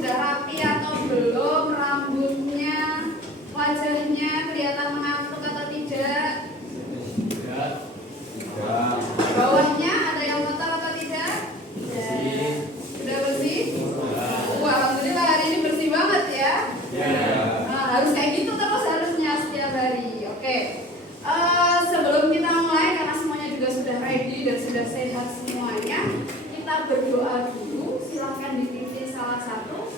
sudah rapi atau belum? Rambutnya, wajahnya kelihatan mengantuk atau tidak? Tidak. Bawahnya ada yang kotor atau tidak? Bersih. Sudah bersih? Sudah. Wah, alhamdulillah hari ini bersih banget ya. Ya. Nah, harus kayak gitu terus harusnya setiap hari. Oke. Sebelum kita mulai, karena semuanya juga sudah ready dan sudah sehat semuanya, kita berdoa dulu. Silahkan dipimpin salah satu.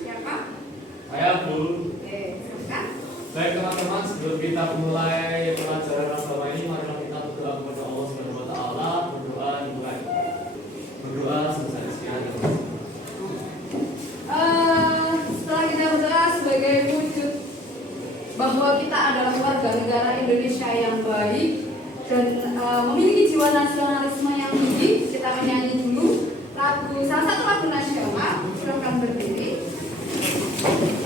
Siapa? Saya Bu. Oke, silakan. Baik teman-teman, sebelum kita mulai pelajaran agama ini, mari kita berdoa kepada Allah Subhanahu Wa Taala. Berdoa dimulai. Berdoa selesai sekian. Setelah kita berdoa sebagai wujud bahwa kita adalah warga negara Indonesia yang baik dan memiliki jiwa nasionalisme yang tinggi, kita menyanyi dulu salah satu lagu nasional. Silahkan berdiri.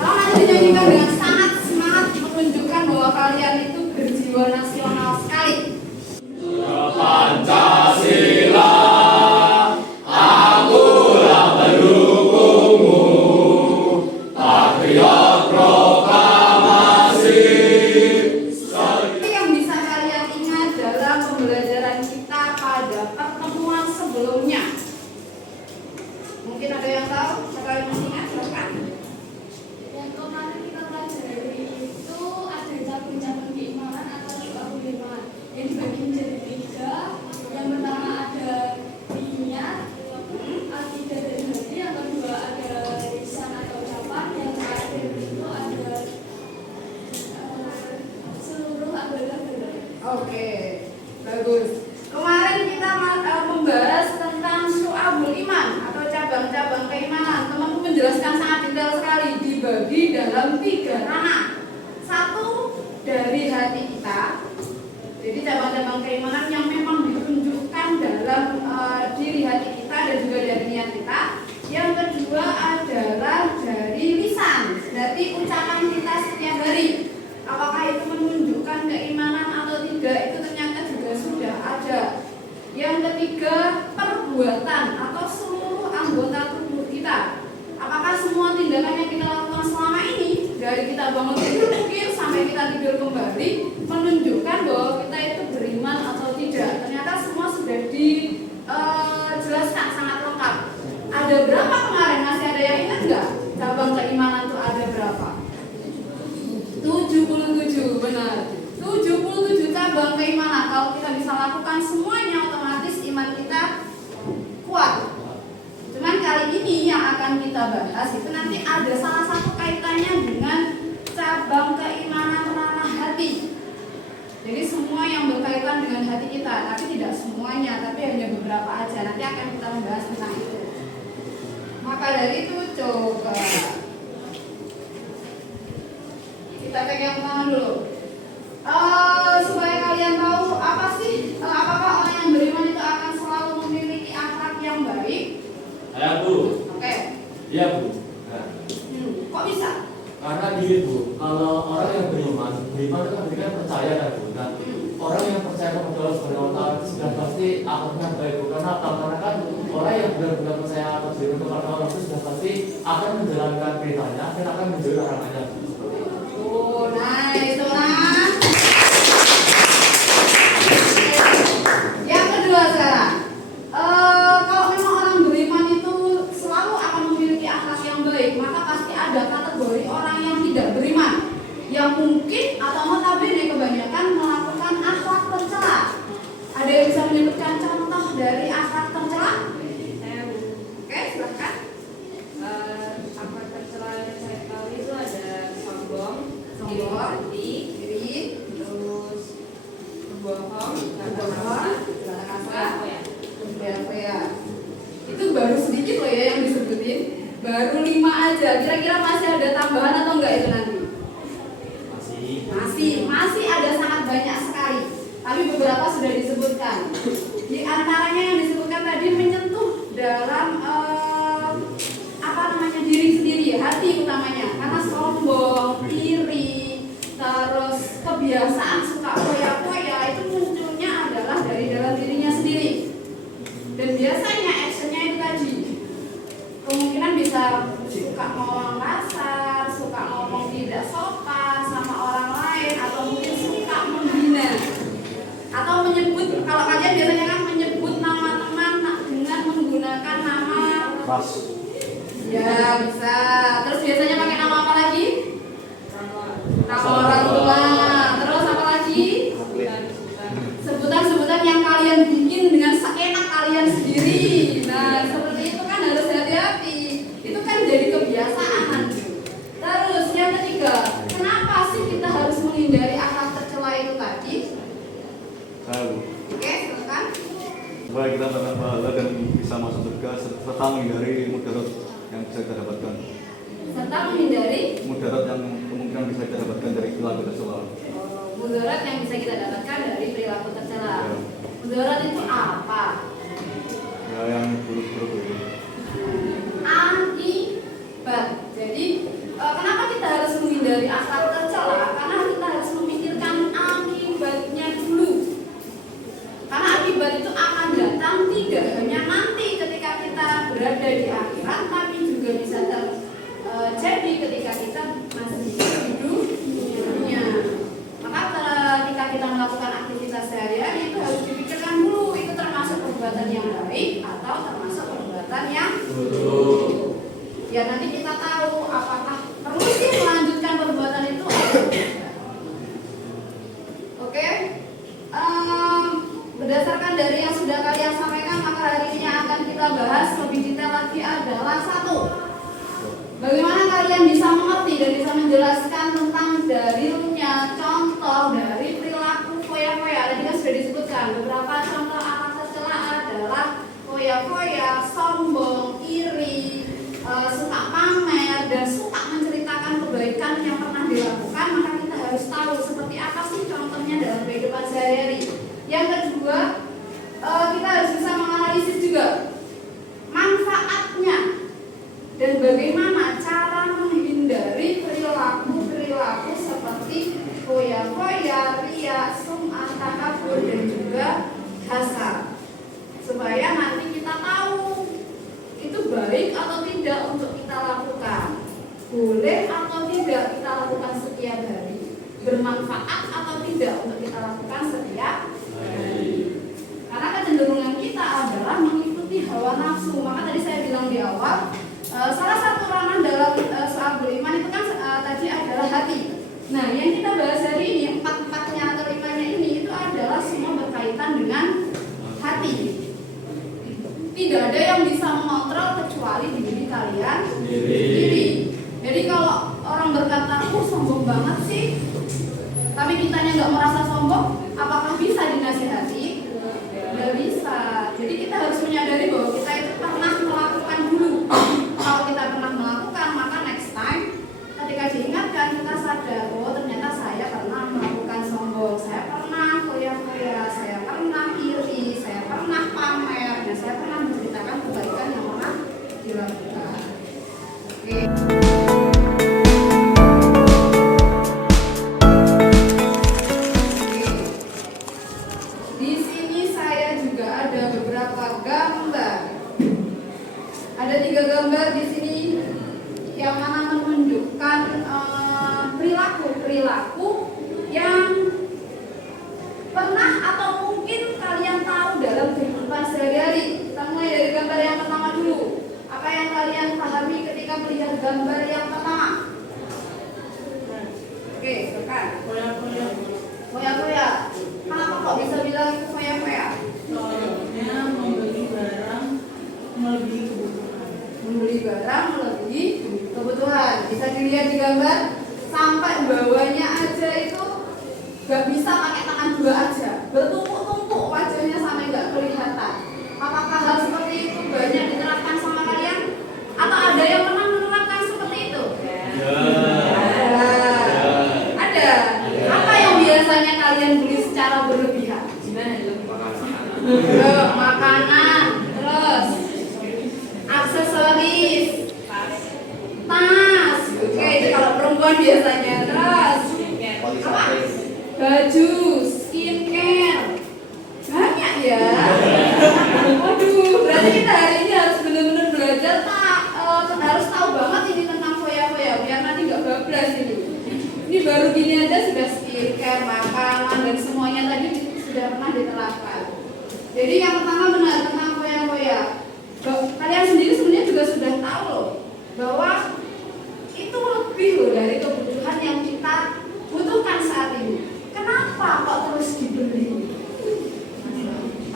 Kalau nanti dinyanyikan dengan sangat semangat, menunjukkan bahwa kalian itu berjiwa nasional sekali. Pancasila, akulah pendukungmu, patriot proklamasi. Yang bisa kalian ingat dalam pembelajaran kita pada pertemuan sebelumnya. Mungkin ada yang tahu, sekali masih ingat, silakan. Yang kemarin kita pelajari itu ada cabang-cabang keimanan atau suatu iman yang dibagi menjadi 3. Yang pertama ada niat, akidah dari hati. Yang kedua ada lisan atau ucapan. Yang terakhir itu ada seluruh anggota badan. Oke, bagus. Kemarin kita membahas tentang syu'abul iman atau cabang-cabang keimanan. Temanku menjelaskan sangat detail sekali, dibagi dalam 3 ranah. 1 dari hati kita. Jadi cabang-cabang keimanan yang memang ditunjukkan dalam diri hati kita dan juga dari niat kita. Yang kedua adalah dari lisan, berarti ucapan kita setiap hari. Apakah itu menunjukkan keimanan atau tidak, itu ternyata juga sudah ada. Yang ketiga, perbuatan atau seluruh anggota tubuh kita. Apakah semua tindakan yang kita lakukan selama ini, dari kita bangun tidur mungkin sampai kita tidur kembali, menunjukkan bahwa kita itu beriman atau tidak. Ternyata semua sudah dijelaskan sangat lengkap. Ada berapa kemarin? Masih ada yang ingat nggak? Cabang keimanan itu ada berapa? 77, benar. 77 cabang keimanan. Kalau kita bisa lakukan semuanya, otomatis iman kita kuat. Cuman kali ini yang akan kita bahas itu nanti ada salah satu kaitannya dengan cabang keimanan ranah hati. Jadi semua yang berkaitan dengan hati kita, tapi tidak semuanya, tapi hanya beberapa aja. Nanti akan kita membahas tentang itu. Maka dari itu coba kita pegang tangan dulu. Supaya kalian tahu apa sih, apakah orang yang beriman itu akan selalu memiliki akhlak yang baik? Saya Bu. Oke. Iya Bu. Nah, Kok bisa? karena gini Bu, kalau orang yang beriman itu kan berarti kan percaya kan Bu. Nah, orang yang percaya kepada Allah Subhanahu Wa Taala sudah pasti akhlaknya baik Bu. Karena apa? Karena kan orang yang benar-benar percaya atau beriman kepada Allah itu sudah pasti akan menjalankan perintahnya dan akan menjauhi larangannya Bu. Oh, nice, orang. Yang kedua sekarang, kalau memang orang beriman itu selalu akan memiliki akhlak yang baik, maka pasti ada kategori orang yang tidak beriman, yang mungkin atau notabene kebanyakan melakukan akhlak tercela. Ada yang bisa menyebutkan contoh dari akhlak tercela? Oke, silakan. Akhlak tercela yang saya tahu itu ada sombong, iri, terus berbohong, ya. Itu baru sedikit loh ya yang disebutin. Baru 5 aja. Kira-kira masih ada tambahan atau enggak itu nanti? Masih ada sangat banyak sekali. Tapi beberapa sudah disebutkan. Di antaranya yang disebutkan tadi menyentuh dalam diri sendiri, hati utamanya. Karena sombong, iri, terus kebiasaan suka foya-foya itu munculnya adalah dari dalam dirinya sendiri. Dan biasanya actionnya itu tadi kemungkinan bisa suka suka ngomong kasar, suka ngomong tidak sopan sama orang lain, atau mungkin suka menghina, atau menyebut, kalau kalian biasanya kan menyebut nama teman dengan menggunakan nama Mas. ya bisa. Terus biasanya pakai nama apa lagi? Nama orang tua. Terus apa lagi? Sebutan-sebutan yang kalian bikin dengan seenak kalian sendiri. Nah, seperti itu kan harus hati-hati. Itu kan jadi kebiasaan nanti. Terus yang ketiga, kenapa sih kita harus menghindari akhlak tercela itu tadi? Saya Bu. Oke, silakan. Supaya kita mendapat pahala dan bisa masuk surga serta menghindari mudarat yang bisa kita dapatkan. Serta menghindari Mudarat yang kemungkinan bisa kita dapatkan dari perilaku tercela. mudarat yang bisa kita dapatkan dari perilaku tercela. Ya. Mudarat itu apa? Ya yang buruk-buruk itu. Akibat. Jadi kenapa kita harus menghindari akhlak tercela? Karena kita harus memikirkan akibatnya dulu. Karena akibat itu akan datang tidak hanya nanti ketika kita berada di akhirat, tapi juga bisa terjadi ketika kita masih hidup di dunia. Maka ketika kita melakukan aktivitas sehari-hari itu harus dipikirkan dulu, itu termasuk perbuatan yang baik atau termasuk perbuatan yang buruk. Ya nanti kita tahu apakah perlu sih melanjutkan perbuatan itu atau tidak. Oke. Berdasarkan dari yang sudah kalian sampaikan, maka hari ini yang akan kita bahas lebih detail lagi adalah satu, bagaimana kalian bisa mengerti dan bisa menjelaskan tentang dalilnya, contoh dari perilaku foya-foya. Tadi kan sudah disebutkan beberapa contoh akhlak tercela adalah foya-foya, sombong, iri, suka pamer, dan suka menceritakan kebaikan yang pernah dilakukan. Maka kita harus tahu seperti apa sih contohnya dalam kehidupan sehari-hari. Yang kedua, kita harus bisa menganalisis juga manfaatnya dan bagaimana cara menghindari perilaku-perilaku seperti foya-foya, riya, sum'ah, takabur, dan juga hasad, supaya nanti kita tahu itu baik atau tidak untuk kita lakukan, boleh atau tidak kita lakukan setiap hari, bermanfaat atau tidak untuk kita lakukan setiap hari. Karena kecenderungan kita adalah mengikuti hawa nafsu. Maka tadi saya bilang di awal, salah satu ranah dalam soal beriman itu kan tadi adalah hati. Nah, yang kita bahas hari ini, empat-empatnya atau limanya ini, itu adalah semua berkaitan dengan hati. Tidak ada yang bisa mengontrol kecuali diri kalian sendiri. Jadi kalau orang berkata, aku sombong banget sih, tapi kitanya nggak merasa sombong, apakah bisa dinasihati? Nggak bisa. Jadi kita harus menyadari bahwa kita itu pernah melakukan dulu. Kalau kita pernah melakukan, maka next time ketika diingatkan kita sadar, oh ternyata saya pernah melakukan sombong, saya pernah foya-foya, saya pernah iri, saya pernah pamer, dan saya pernah menceritakan kebaikan yang pernah dilakukan. Oke. Di sini saya juga ada beberapa gambar. Ada 3 gambar di sini yang mana menunjukkan perilaku-perilaku yang pernah atau mungkin kalian tahu dalam kehidupan sehari-hari. Kita mulai dari gambar yang pertama dulu. Apa yang kalian pahami ketika melihat gambar yang pertama? Oke, silakan. Foya-foya. Kenapa kok bisa bilang itu foya-foya? Soalnya membeli barang melebihi kebutuhan. Membeli barang melebihi kebutuhan. Bisa dilihat di gambar, sampai bawahnya aja itu gak bisa pakai tangan 2 aja, bertumpuk-tumpuk wajahnya sampai gak kelihatan. Apakah hal seperti itu banyak diterapkan sama kalian? Atau ada yang pernah menerapkan seperti itu? Ada. Apa yang biasanya kalian beli secara berlebihan? Makanan, terus aksesoris, tas. Oke, itu kalau perempuan biasanya. Terus apa? Baju, skincare. Banyak ya. Waduh, berarti kita hari ini harus benar-benar belajar harus tahu banget ini lebih loh dari kebutuhan yang kita butuhkan saat ini. Kenapa kok terus dibeli?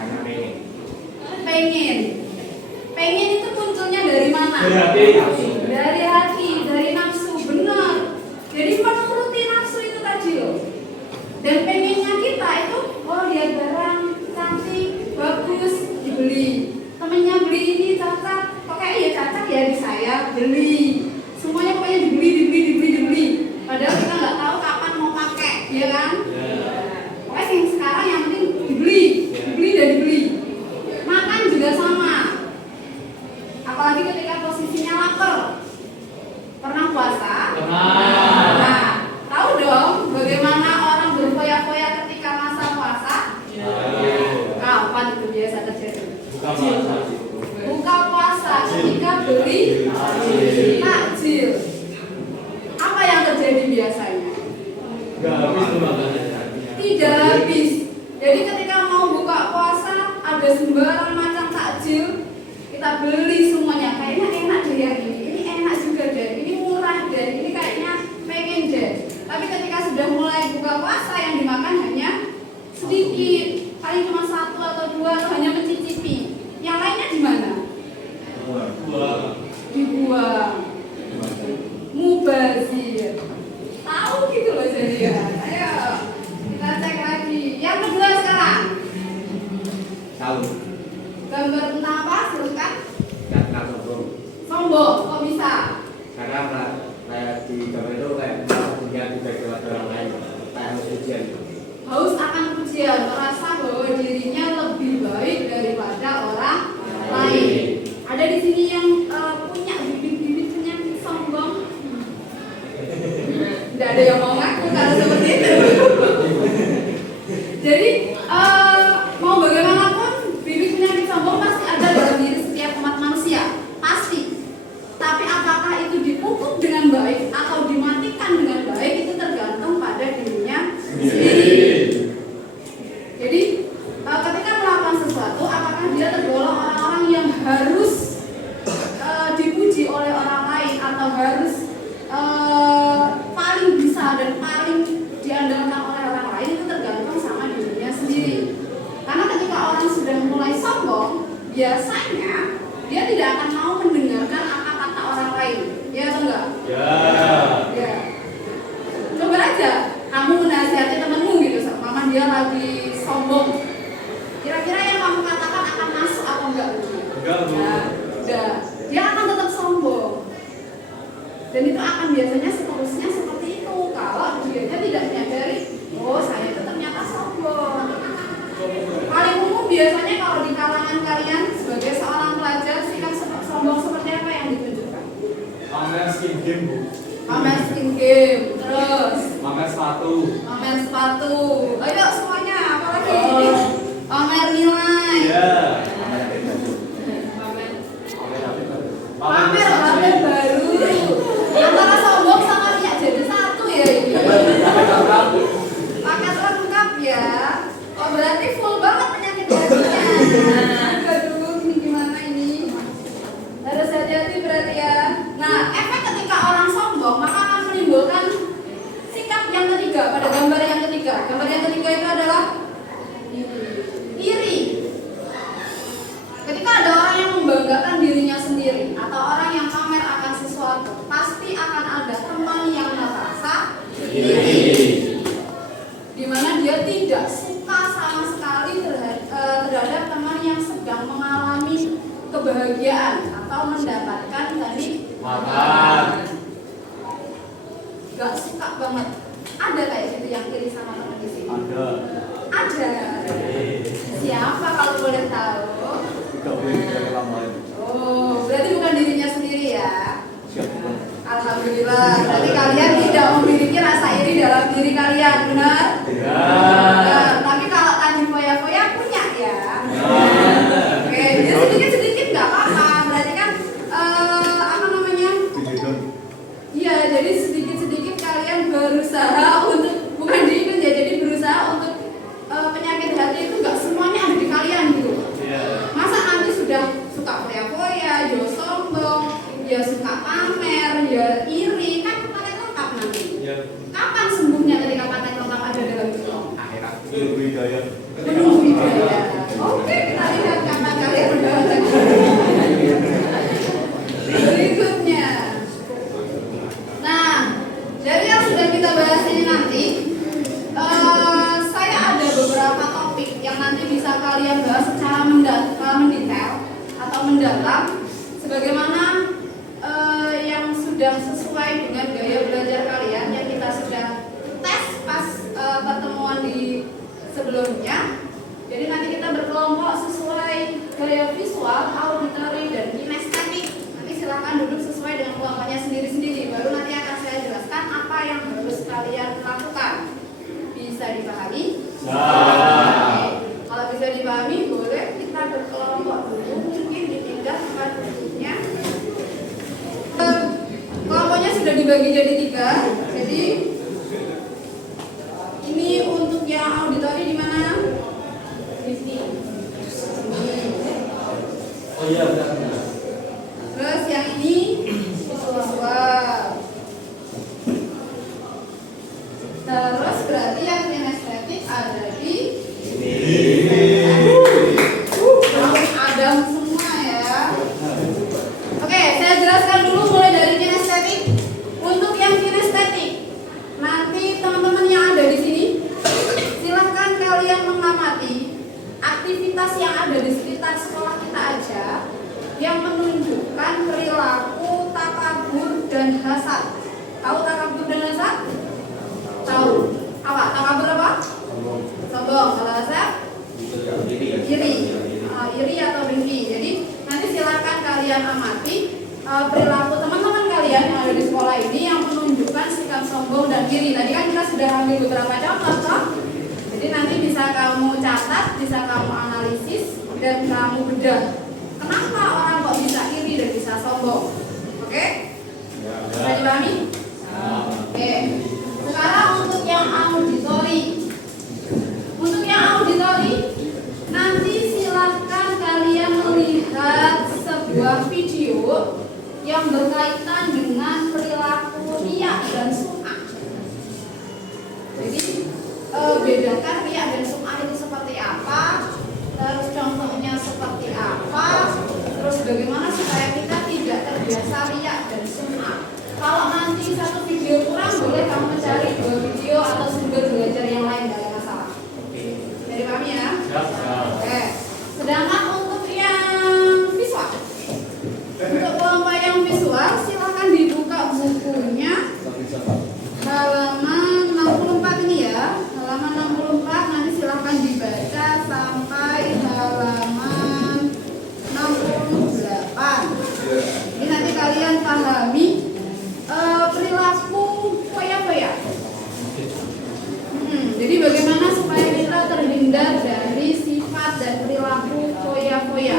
Karena Pengen. Pengen itu munculnya dari mana? Dari hati, dari nafsu, benar. Jadi menuruti nafsu itu tadi loh. Dan pengennya kita itu, oh lihat barang cantik, bagus, dibeli. Temennya beli ini cacat, kok kayak ya cacat ya di saya, beli. Semuanya pokoknya dibeli. Padahal kita nggak tahu kapan mau pakai, ya kan? Pokoknya yang sekarang yang penting dibeli dan dibeli. Makan juga sama. Apalagi ketika posisinya lapar. Pernah puasa? Nah, tahu dong bagaimana orang berfoya-foya ketika masa puasa? Kapan itu biasa terjadi? Buka puasa ketika beli takjil. Apa yang terjadi biasanya? Tidak habis. Jadi ketika mau buka puasa ada sembarang macam takjil, kita beli semuanya. Kayaknya enak deh yang ini enak juga deh, ini murah deh, ini kayaknya pengen deh. Tapi ketika sudah mulai buka puasa yang dimakan hanya sedikit, paling cuma 1 atau 2 atau hanya mencicipi. Yang lainnya di mana? Dibuang. Mubazir. Tahu gitu loh jadi ya. Ayo kita cek lagi. Yang kedua sekarang. tahu Gambar tentang apa? Silakan. karena sombong Sombong. Kok bisa? karena kayak di gambar itu kayak punya dibagi orang lain kayak harus ujian Haus akan pujian, merasa bahwa dirinya lebih baik daripada orang lain. Ada di sini yang punya bibit-bibit punya sombong. Tidak ada yang mau ngaku kalau seperti itu. Jadi mau bagaimanapun bibit penyakit sombong pasti ada dalam diri setiap umat manusia, pasti. Tapi apakah itu dipupuk dengan baik atau dimatikan dengan baik itu tergantung pada dirinya sendiri. Jadi ketika melakukan sesuatu, apakah dia tergolong orang-orang yang harus dipuji oleh orang lain atau harus paling bisa dan paling diandalkan oleh orang lain itu tergantung sama dirinya sendiri. Karena ketika orang sudah mulai sombong, biasanya dia tidak akan mau mendengarkan apa kata orang lain, ya atau enggak? Ya. Coba aja kamu menasihati temenmu gitu, mama dia lagi sombong. Kira-kira yang kamu katakan akan masuk atau enggak? Enggak. Dia akan tetap sombong. Dan itu akan biasanya seterusnya seperti itu kalau dia tidak menyadari, oh saya itu ternyata sombong. Paling umum biasanya kalau di kalangan kalian sebagai seorang pelajar sikap sombong seperti apa yang ditunjukkan? Pamer skin game, Bu. Pamer skin game, terus Pamer sepatu. pamer sepatu. Ayo semuanya, apalagi? Pamer nilai. Pamer HP baru. Antara sombong sama riak jadi satu ya ini. Paket lengkap ya. Oh berarti full banget penyakit hatinya. Aduh, ini gimana ini? Harus hati-hati berarti ya. Nah, efek ketika orang sombong maka akan menimbulkan sikap yang ketiga pada gambar yang ketiga. Gambar yang ketiga itu adalah iri. Ketika ada orang yang membanggakan dirinya sendiri atau orang yang pamer akan sesuatu, pasti akan ada teman yang merasa iri. Di mana dia tidak suka sama sekali terhadap teman yang sedang mengalami kebahagiaan atau mendapatkan kenikmatan. Gak suka banget. Ada kayak gitu yang iri sama teman di sini? Ada. Siapa kalau boleh tahu? Oh, berarti bukan dirinya sendiri ya? Alhamdulillah. Berarti kalian tidak memiliki rasa iri dalam diri kalian, benar? Nah, tapi kalau tadi foya-foya punya ya? Oke, jadi sedikit-sedikit nggak apa-apa. Berarti kan apa namanya? Iya, jadi sedikit-sedikit kalian berusaha untuk bukan diikut ya, jadi berusaha untuk penyakit hati itu nggak semuanya ada di kalian gitu. Masa nanti sudah suka foya-foya, ya sombong, ya suka pamer, ya iri, kan kalian hidayah. Menunggu hidayah. Oke, kita lihat kapan kalian mendapatkan berikutnya. Nah, dari yang sudah kita bahas ini nanti, saya ada beberapa topik yang nanti bisa kalian bahas secara mendetail atau mendalam, sebagaimana yang sudah sesuai dengan gaya belajar kalian yang kita sudah tes pas pertemuan di sebelumnya. Jadi nanti kita berkelompok sesuai gaya visual, auditory, dan kinestetik. Nanti silahkan duduk sesuai dengan kelompoknya sendiri-sendiri. Baru nanti akan saya jelaskan apa yang harus kalian lakukan. Bisa dipahami? Oke. Kalau bisa dipahami, boleh kita berkelompok dulu. Mungkin dipindah tempat duduknya. Kelompoknya sudah dibagi jadi 3. Jadi ini untuk yang auditory di mana? Oh iya benar. Terus yang ini visual. Terus berarti yang kinestetik ada di Adam semua ya. Oke, saya jelaskan dulu mulai dari kinestetik. Untuk yang kinestetik, nanti teman-teman yang ada di sini, silahkan kalian mengamati aktivitas yang ada di sekitar sekolah kita aja yang menunjukkan perilaku takabur dan hasad. Tahu takabur dan hasad? Tahu. Apa? Takabur apa? Sombong. Kalau hasad? Iri. Iri atau dengki. Jadi nanti silakan kalian amati perilaku teman-teman kalian yang ada di sekolah ini yang menunjukkan sikap sombong dan iri. Tadi kan kita sudah ambil beberapa contoh, toh? Jadi nanti bisa kamu catat, bisa kamu analisis, dan kamu bedah. Kenapa orang kok bisa iri dan bisa sombong? Oke? Bisa dipahami? Oke. Sekarang untuk yang auditori. Untuk yang auditori, nanti silahkan kalian melihat sebuah video yang berkaitan dengan perilaku riya dan sum'ah. Jadi bedakan riya dan sum'ah itu seperti apa, terus contohnya seperti apa, terus bagaimana supaya kita tidak terbiasa riya dan sum'ah. Kalau nanti satu video kurang, boleh kamu mencari 2 video atau sumber belajar yang lain, tidak ada masalah. Jadi paham ya? Oke. Sedangkan untuk yang visual, untuk kelompok yang visual, silakan dibuka bukunya halaman 64 ini ya. Halaman 64 nanti silahkan dibaca sampai halaman 68. Ini nanti kalian pahami perilaku foya-foya. Jadi bagaimana supaya kita terhindar dari sifat dan perilaku foya-foya.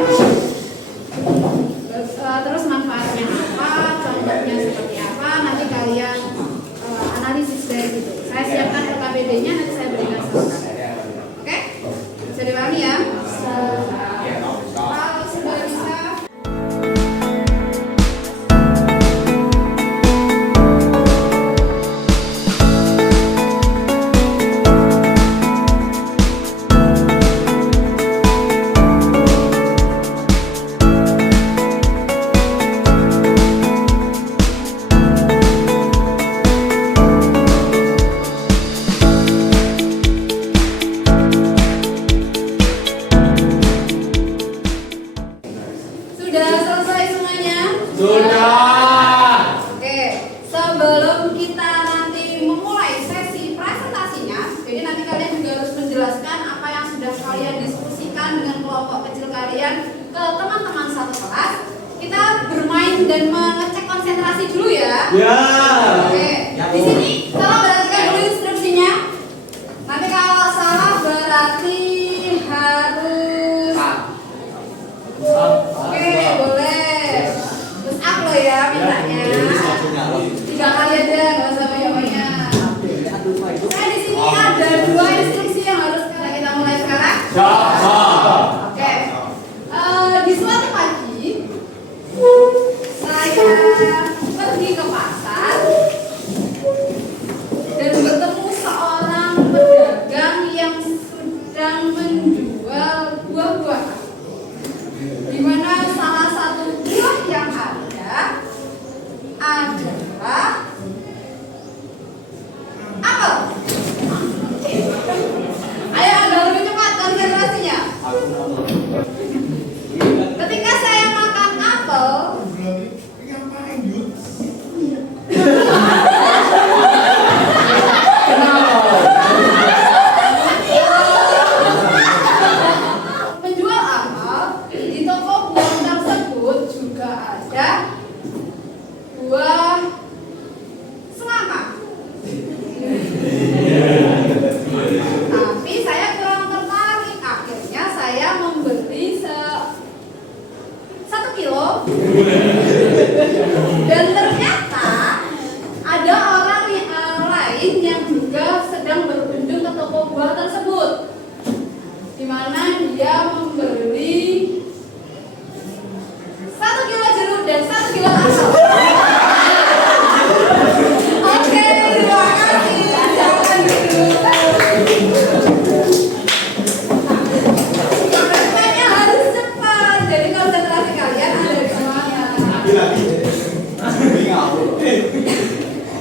Terus manfaatnya apa, contohnya seperti apa, nanti kalian analisis dari situ. Saya siapkan PKPD-nya, nanti saya berikan sama kalian. Oke? Bisa dipahami ya? Kalau sudah bisa. Sudah selesai semuanya? Sudah. Oke, sebelum kita nanti memulai sesi presentasinya, jadi nanti kalian juga harus menjelaskan apa yang sudah kalian diskusikan dengan kelompok kecil kalian ke teman-teman satu kelas. Kita bermain dan mengecek konsentrasi dulu ya. Ya. Oke, di sini tolong perhatikan dulu instruksinya. Nanti kalau salah berarti harus. Oke, boleh. Terus up lo ya mintanya. 3 kali aja, nggak usah banyak-banyak. Saya di sini ada 2 instruksi yang harus kita mulai sekarang. Oke. Di suatu pagi, saya pergi ke pasar.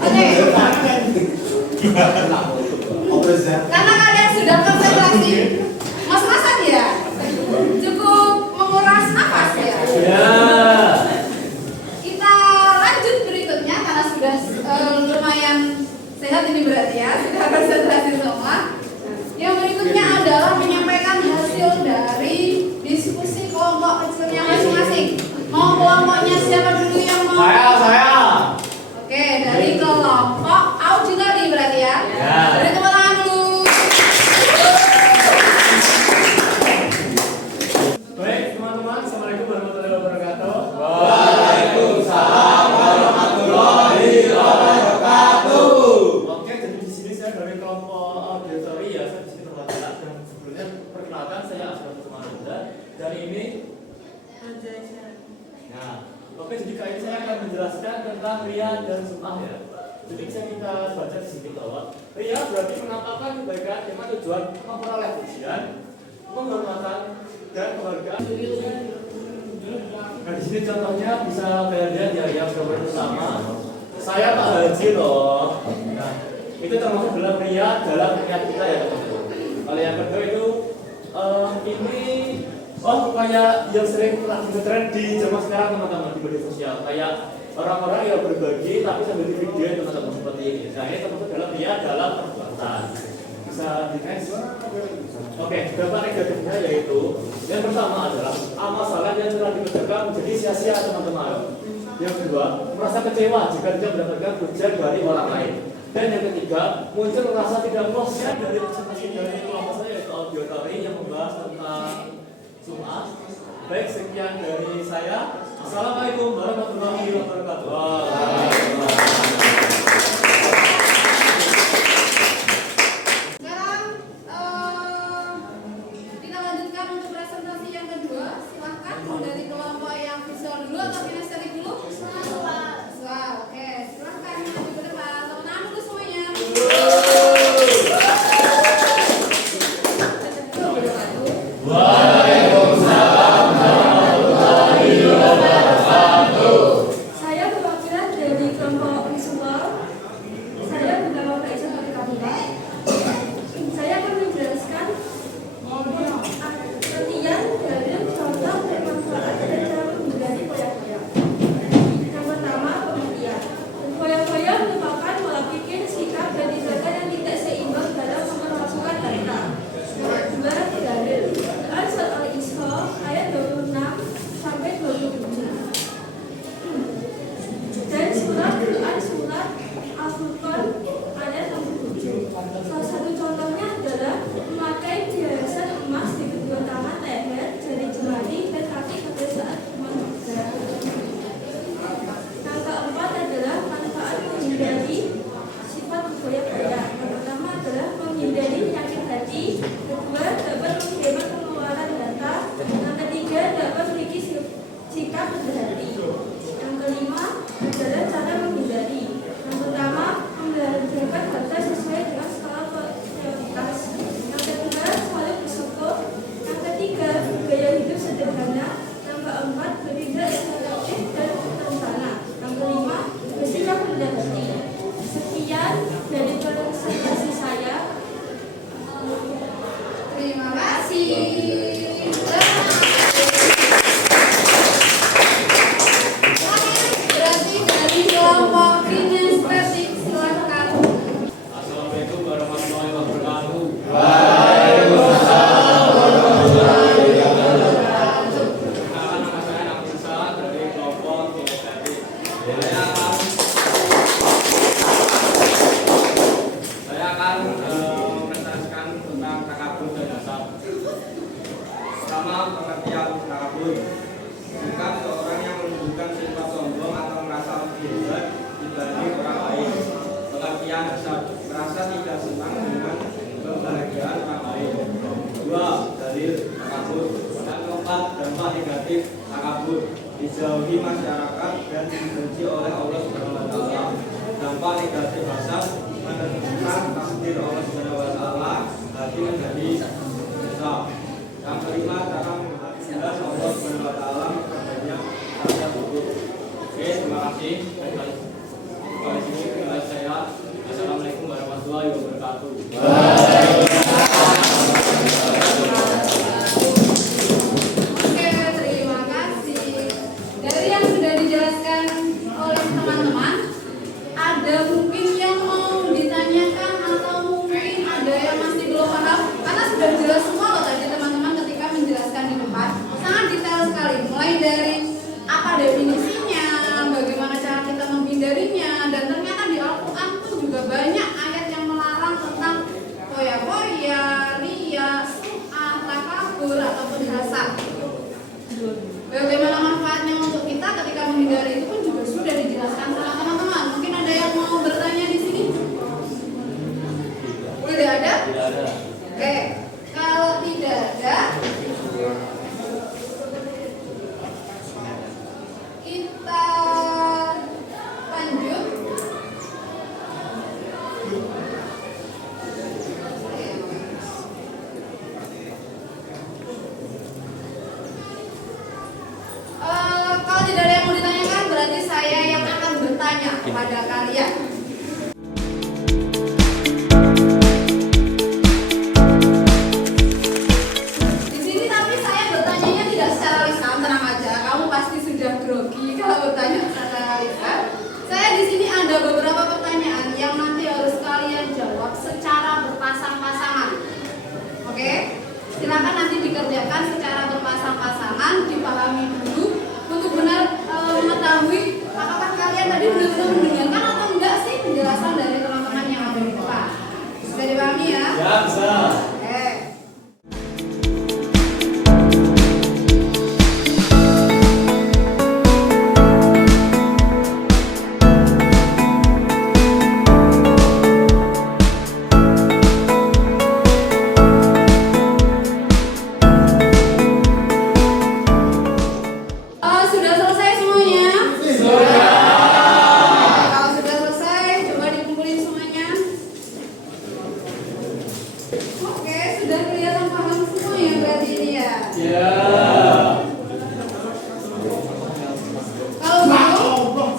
Oke. Karena kalian sudah konsentrasi, Mas Hasan ya, cukup menguras nafas ya. Ya. Kita lanjut berikutnya karena sudah lumayan sehat ini berarti ya, sudah konsentrasi semua. Yang berikutnya adalah menyampaikan hasil dari diskusi kelompok kecilnya masing-masing. Mau kelompoknya siapa dulu yang mau? Saya. Oke, dari kelompok auditori berarti ya. Ya. Dari tepuk tangan dulu. Baik, teman-teman, assalamualaikum warahmatullahi wabarakatuh. Waalaikumsalam warahmatullahi wabarakatuh. Oke, jadi di sini saya dari kelompok auditori ya, saya di sini terwakilan dan sebelumnya perkenalkan saya Asrul Sumaranda dan ini. Nah, oke, jadi kali ini saya akan menjelaskan tentang Ria dan Sum'ah ya. Jadi bisa kita baca di sini bahwa Ria berarti menampakkan kebaikan dengan tujuan memperoleh pujian, penghormatan dan penghargaan. Nah, di sini contohnya bisa kalian lihat ya yang gambar pertama. Saya Pak Haji loh. Nah, itu termasuk dalam Ria dalam niat kita ya teman-teman. Kalau yang kedua itu ini kayak yang sering lagi ngetren di zaman sekarang teman-teman di media sosial, kayak orang-orang yang berbagi tapi sambil di video teman-teman seperti ini. Nah, ini termasuk dalam Ria dalam perbuatan. Bisa di next. Oke, dampak negatifnya yaitu yang pertama adalah amal saleh yang telah dikerjakan menjadi sia-sia teman-teman. Yang kedua, merasa kecewa jika tidak mendapatkan pujian dari orang lain. Dan yang ketiga, muncul rasa tidak puas dari presentasi dari kelompok saya yaitu auditori yang membahas tentang Sum'ah. Baik, sekian dari saya. Assalamualaikum warahmatullahi wabarakatuh. Sekarang kita lanjutkan untuk presentasi yang kedua. Silahkan mau dari kelompok yang visual dulu atau kinestetik dulu? Visual. Oke, silahkan maju ke depan. Tepuk tangan dulu semuanya. Saya perwakilan dari kelompok visual. Saya bernama Mbak Isa Fatimah. Saya akan menjelaskan artian dari contoh dan manfaat dan cara menghindari foya-foya. Yang pertama, pengertian. Foya-foya merupakan pola pikir, sikap, dan tindakan yang tidak seimbang dalam memasukkan data. Yang kedua, dalil. Quran Surat Al-Isra ayat 26 sampai 27. Dan surat Quran Surat Al-Furqan ayat 67. Salah satu contohnya adalah memakai hiasan emas di kedua tangan, leher, jari jemari, dan kaki pada saat menghadap. Yang keempat adalah manfaat menghindari sifat foya-foya. Yang pertama adalah menghindari penyakit hati. Kedua, dapat menghemat pengeluaran data. Yang ketiga, dapat memiliki sikap rendah hati. Yang kelima adalah cara menghindari. Yang pertama, membelanjakan harta sesuai dengan skala prioritas. Yang kedua, selalu bersyukur. Yang ketiga, gaya hidup sederhana. Yang keempat, bertindak efektif dan terencana. Yang kelima, bersikap rendah hati. Sekian dari presentasi saya. Terima kasih. Berarti dari kelompok kinestetik silakan. Assalamualaikum warahmatullahi wabarakatuh. Nama saya Nafisa dari kelompok kinestetik. Saya akan mempresentasikan tentang takabur dan hasad. Pertama, pengertian takabur. Sikap seorang yang menunjukkan sifat sombong atau merasa lebih hebat dibanding orang lain. Pengertian hasad, merasa tidak senang dengan kebahagiaan orang lain. Dua, dalil takabur. Yang keempat, dampak negatif takabur. Dijauhi masyarakat dan dibenci oleh Allah Subhanahu wa taala. Dampak negatif hasad, menentukan takdir Allah Subhanahu wa taala, hati menjadi dosa. Yang kelima, cara menghadapi Allah Subhanahu wa taala kepadanya rasa syukur. Oke, terima kasih. Dari sini saya ada mungkin yang mau ditanyakan atau mungkin ada yang masih belum paham? Karena sudah jelas semua loh tadi teman-teman ketika menjelaskan di depan. Sangat detail sekali, mulai dari apa definisinya, bagaimana cara kita menghindarinya, dan ternyata di Al-Quran pun juga banyak ayat yang melarang tentang foya-foya, riya, sum'ah, takabur, ataupun hasad. Bagaimana manfaatnya untuk kita ketika menghindari itu pun juga sudah dijelaskan sama teman-teman. Mungkin ada yang mau bertanya di sini? Tidak ada? Tidak ada. Oke, kalau tidak ada, kita lanjut. Kalau tidak ada yang mau ditanyakan, berarti saya yang akan bertanya kepada kalian. Di sini tapi saya bertanyanya tidak secara lisan, tenang aja. Kamu pasti sudah grogi kalau bertanya secara lisan. Saya di sini ada beberapa pertanyaan yang nanti harus kalian jawab secara berpasang-pasangan. Oke? Silakan nanti dikerjakan secara berpasang-pasangan, dipahami dulu untuk benar mengetahui apakah kalian tadi benar-benar mendengarkan atau enggak sih penjelasan dari teman-teman yang ada di depan. Bisa dipahami ya? Ya, bisa. Oke. Sudah selesai semuanya? Sudah. Kalau sudah selesai, coba dikumpulin semuanya. Oke, sudah kelihatan paham semua ya berarti ini ya. Ya. Kalau begitu,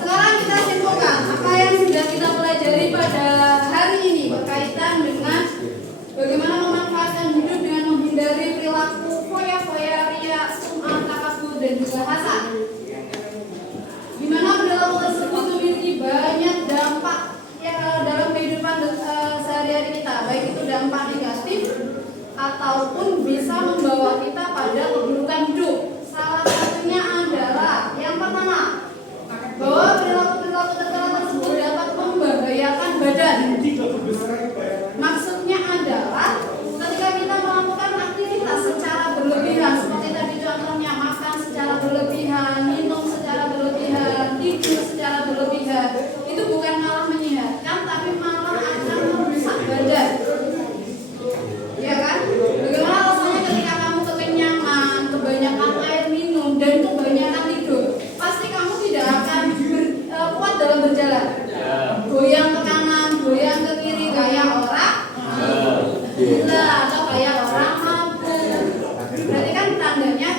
sekarang kita simpulkan apa yang sudah kita pelajari pada hari ini berkaitan dengan bagaimana memanfaatkan hidup dengan menghindari perilaku foya-foya, riya, sum'ah, takabur, dan juga hasad. Di mana perilaku tersebut memiliki banyak dampak ya, dalam kehidupan sehari-hari kita, baik itu dampak negatif ataupun bisa membawa kita pada keburukan hidup. Salah satunya adalah yang pertama, bahwa perilaku-perilaku tercela tersebut dapat membahayakan badan. Maksudnya adalah ketika kita melakukan aktivitas secara berlebihan, seperti tadi contohnya makan secara berlebihan, minum secara berlebihan, tidur secara berlebihan, itu bukan malah menyehatkan, tapi malah akan merusak badan. Ya kan? Bagaimana rasanya ketika kamu kekenyangan, kebanyakan air minum, dan kebanyakan tidur? Pasti kamu tidak akan kuat dalam berjalan. Goyang ke kanan, goyang ke kiri kayak orang gila atau kayak orang mabuk. Berarti kan tandanya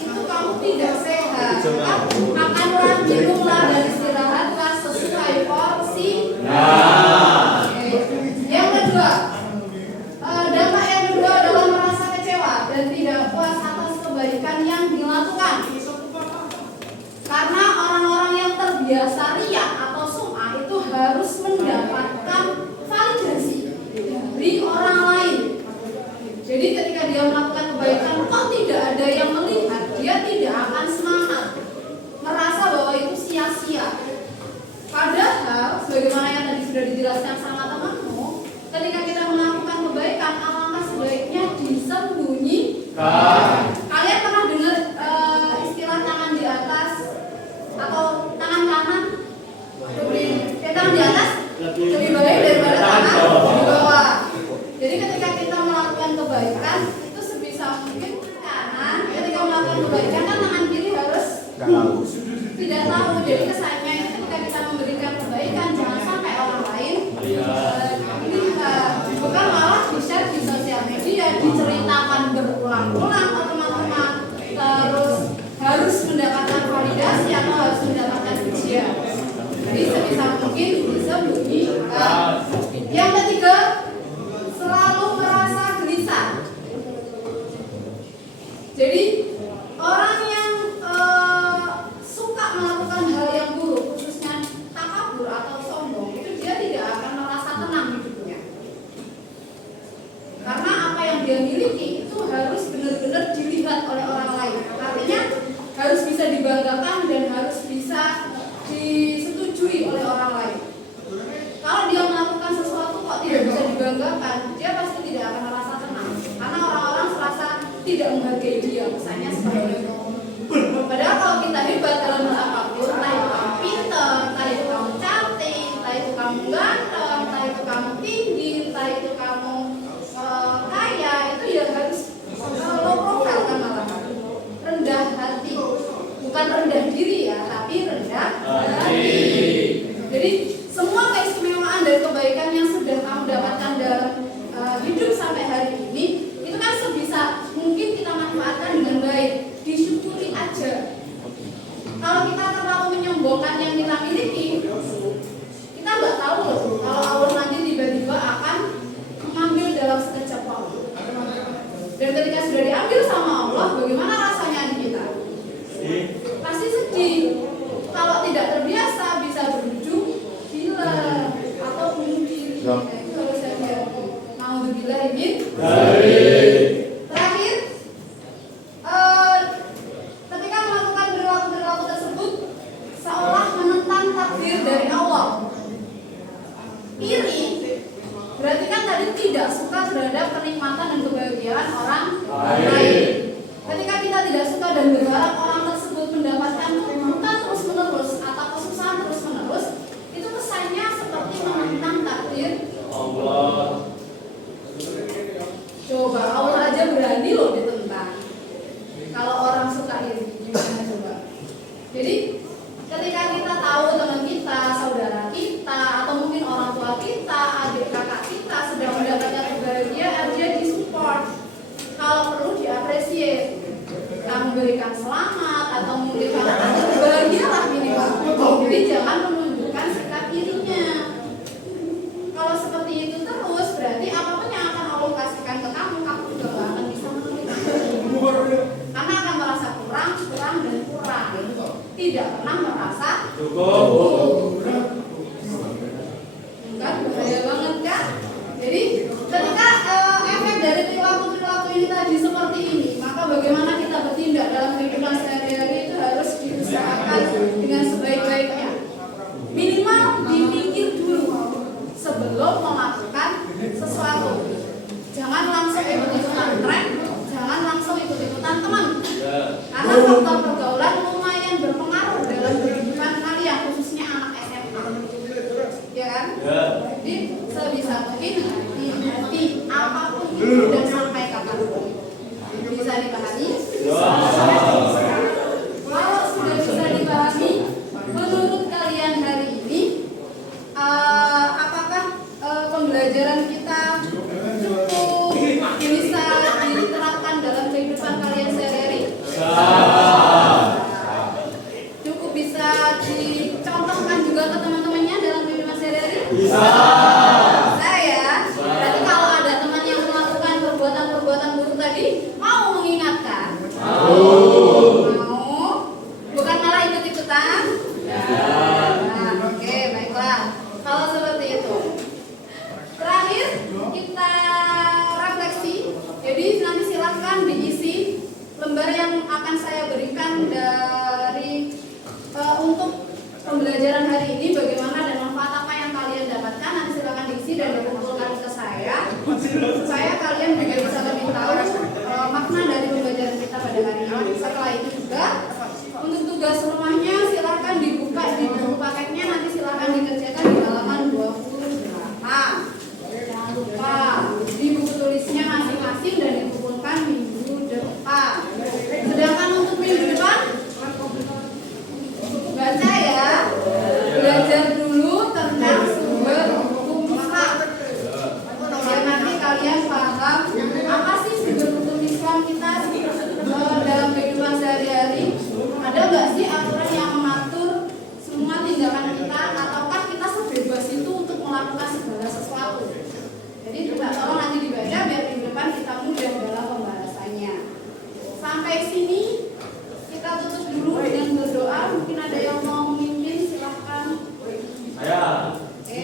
itu kamu tidak sehat. Makanlah, minumlah, dan istirahatlah sesuai porsi. Oke. Yang kedua, dampak yang kedua adalah merasa kecewa dan tidak puas atas kebaikan yang dilakukan. Karena orang-orang yang terbiasa riya atau sum'ah itu harus mendapatkan validasi dari orang lain. Jadi ketika dia melakukan kebaikan kok tidak ada yang melihat, dia tidak akan semangat, merasa bahwa itu sia-sia. Padahal sebagaimana yang tadi sudah dijelaskan sama temanmu, ketika kita melakukan kebaikan alangkah sebaiknya disembunyikan. Kalian pernah dengar istilah tangan di atas atau tangan kanan tangan di atas lebih baik daripada tangan di bawah. Jadi ketika kita melakukan kebaikan itu sebisa mungkin kanan, ketika melakukan kebaikan kan tangan kiri harus tidak tahu. Jadi kesannya itu ketika kita memberikan kebaikan jangan sampai orang lain bukan malah di-share di sosial media, diceritakan berulang-ulang ke teman-teman, terus harus mendapatkan validasi atau harus mendapatkan pujian. Jadi sebisa mungkin disembunyikan. Yang ketiga sebagai dia, misalnya sebagai itu. Padahal kalau kita hebat dalam hal apapun, entah itu kamu pintar, entah itu kamu cantik, entah itu kamu ganteng, entah itu kamu tinggi, entah itu kamu kaya, itu ya harus low profile kan malah rendah hati, bukan rendah diri ya, tapi rendah hati. Jadi semua keistimewaan dan kebaikan yang sudah kamu dapatkan dalam hidup sampai hari ini, itu kan sebisa mungkin kita manfaatkan dengan baik, disyukuri aja. Kalau kita terlalu menyombongkan yang kita miliki, kita nggak tahu loh kalau Allah nanti tiba-tiba akan mengambil dalam sekejap waktu. Dan ketika sudah diambil sama Allah, bagaimana rasanya di kita? Pasti sedih. Kalau tidak terbiasa bisa berujung gila atau bunuh diri. Itu harus hati-hati. Naudzubillah min dzalik. Terakhir, ketika melakukan perilaku-perilaku tersebut seolah menentang takdir dari Allah. Iri berarti kan tadi tidak suka terhadap kenikmatan dan kebahagiaan orang lain. Ketika kita tidak suka dan berharap orang tersebut mendapatkan kebutuhan terus-menerus atau kesusahan terus-menerus, itu kesannya seperti menentang takdir Allah. Coba Allah aja berani loh ditentang. Kalau orang suka iri, gimana coba? Jadi ketika kita tahu teman kita, saudara kita, atau mungkin orang tua kita, adik kakak kita sedang mendapatkan kebahagiaan, dia disupport. Kalau perlu diapresiasi, kamu berikan selamat atau mungkin bahagialah minimal. Jadi jangan menunjukkan sikap irinya. Kalau seperti itu terus, berarti apapun yang akan Allah kasihkan ke kamu, kamu juga gak akan bisa menerima. Karena akan merasa kurang, dan kurang. Tidak pernah merasa Cukup. kan bahaya banget kan? Jadi ketika efek dari perilaku ini tadi seperti ini, maka bagaimana kita bertindak dalam kehidupan sehari-hari itu harus diusahakan dengan sebaik-baiknya. Minimal dipikir dulu sebelum melakukan sesuatu. Jangan langsung ikut-ikutan tren, jangan langsung ikut-ikutan teman. Karena faktor pergaulan lumayan berpengaruh dalam kehidupan kalian, khususnya anak SMA. Ya kan? Jadi sebisa mungkin hati-hati apapun itu dan sampai kapanpun. Bisa dipahami? Kalau sudah bisa dipahami, menurut kalian hari ini, apakah pembelajaran kita cukup bisa diterapkan dalam kehidupan kalian sehari-hari? Cukup bisa dicontohkan juga ke teman-temannya dalam kehidupan sehari-hari? Bisa. Saya, berarti kalau ada teman yang melakukan perbuatan-perbuatan buruk tadi, mau mengingatkan? Mau? Bukan malah ikut-ikutan? Nah, oke, baiklah. Kalau seperti itu. Terakhir, kita refleksi. Jadi nanti silahkan diisi lembar yang akan saya berikan dari untuk pembelajaran hari ini, bagaimana dan manfaat apa yang kalian dapatkan. Nanti silahkan diisi dan dikumpulkan ke saya supaya kalian juga bisa lebih tahu makna dari pembelajaran kita pada hari ini. Setelah itu juga untuk tugas rumahnya silahkan dibuka di buku paketnya, nanti silahkan dikerjakan di halaman 28. Jangan lupa di buku tulisnya masing-masing dan dikumpulkan minggu depan. Sedangkan untuk minggu depan baca ya, belajar dulu tentang sumber hukum Islam. Biar nanti kalian paham apa sih sumber hukum Islam kita dalam kehidupan sehari-hari. Ada nggak sih aturan yang mengatur semua tindakan kita, ataukah kita sebebas itu untuk melakukan segala sesuatu? Jadi juga tolong nanti dibaca biar di depan kita mudah dalam pembahasannya. Sampai sini kita tutup dulu dengan berdoa. Mungkin ada yang mau memimpin, silahkan. Saya. Oke.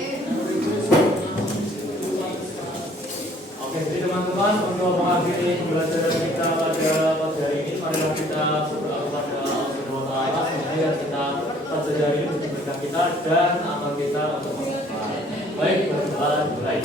Jadi teman-teman, untuk mengakhiri pembelajaran kita pada hari ini, marilah kita berdoa kepada Allah Subhanahu wa Ta'ala supaya kita terjadi ini untuk kita dan amal kita untuk baik berdoa mulai.